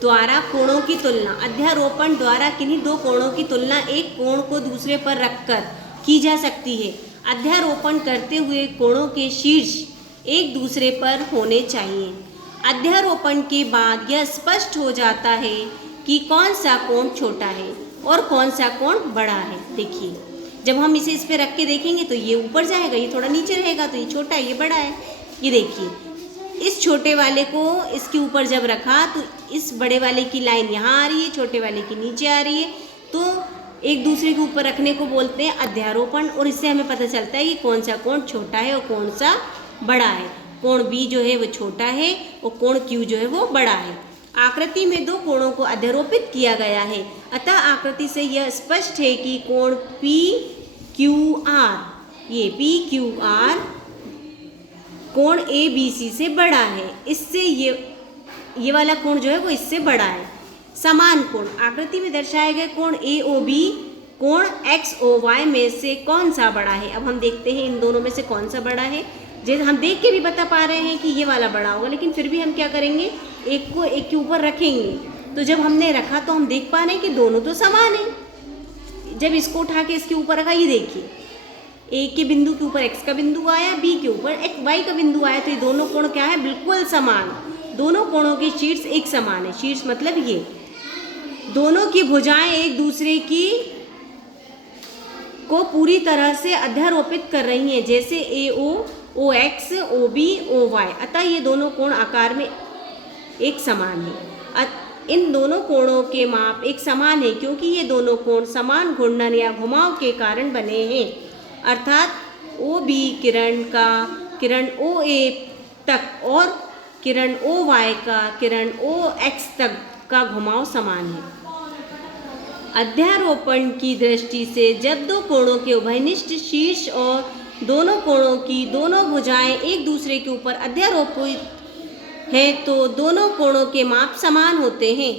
द्वारा कोणों की तुलना, अध्यारोपण द्वारा किन्हीं दो कोणों की तुलना एक कोण को दूसरे पर रखकर की जा सकती है। अध्यारोपण करते हुए कोणों के शीर्ष एक दूसरे पर होने चाहिए। अध्यारोपण के बाद यह स्पष्ट हो जाता है कि कौन सा कोण छोटा है और कौन सा कोण बड़ा है। देखिए, जब हम इसे इस पे रख के देखेंगे तो ये ऊपर जाएगा, ये थोड़ा नीचे रहेगा, तो ये छोटा है, ये बड़ा है। ये देखिए, इस छोटे वाले को इसके ऊपर जब रखा तो इस बड़े वाले की लाइन यहाँ आ रही है, छोटे वाले की नीचे आ रही है, तो एक दूसरे के ऊपर रखने को बोलते हैं अध्यारोपण। और इससे हमें पता चलता है कि कौन सा कोण छोटा है और कौन सा बड़ा है। कोण बी जो है वो छोटा है और कोण क्यू जो है वो बड़ा है। आकृति में दो कोणों को अध्यारोपित किया गया है, अतः आकृति से यह स्पष्ट है कि कोण पी क्यू आर, ये पी क्यू आर कोण ए बी सी से बड़ा है। इससे ये वाला कोण जो है वो इससे बड़ा है। समान कोण, आकृति में दर्शाए गए कोण ए ओ बी कोण एक्स ओ वाई में से कौन सा बड़ा है। अब हम देखते हैं इन दोनों में से कौन सा बड़ा है। जैसे हम देख के भी बता पा रहे हैं कि ये वाला बड़ा होगा, लेकिन फिर भी हम क्या करेंगे, एक को एक के ऊपर रखेंगे। तो जब हमने रखा तो हम देख पा रहे हैं कि दोनों तो समान हैं। जब इसको उठा के इसके ऊपर रखा, ये देखिए, ए के बिंदु के ऊपर एक्स का बिंदु आया, बी के ऊपर एक्स वाई का बिंदु आया, तो ये दोनों कोण क्या है, बिल्कुल समान। दोनों कोणों के शीर्ष एक समान है। शीर्ष मतलब ये दोनों की भुजाएं एक दूसरे की को पूरी तरह से अध्यारोपित कर रही हैं, जैसे A O X O B O Y. अतः ये दोनों कोण आकार में एक समान है। इन दोनों कोणों के माप एक समान है क्योंकि ये दोनों कोण समान घूर्णन या घुमाव के कारण बने हैं। अर्थात ओ बी किरण ओ ए तक और किरण ओ वाई का किरण ओ एक्स तक का घुमाव समान है। अध्यारोपण की दृष्टि से जब दो कोणों के उभयनिष्ठ शीर्ष और दोनों कोणों की दोनों भुजाएं एक दूसरे के ऊपर अध्यारोपित है तो दोनों कोणों के माप समान होते हैं।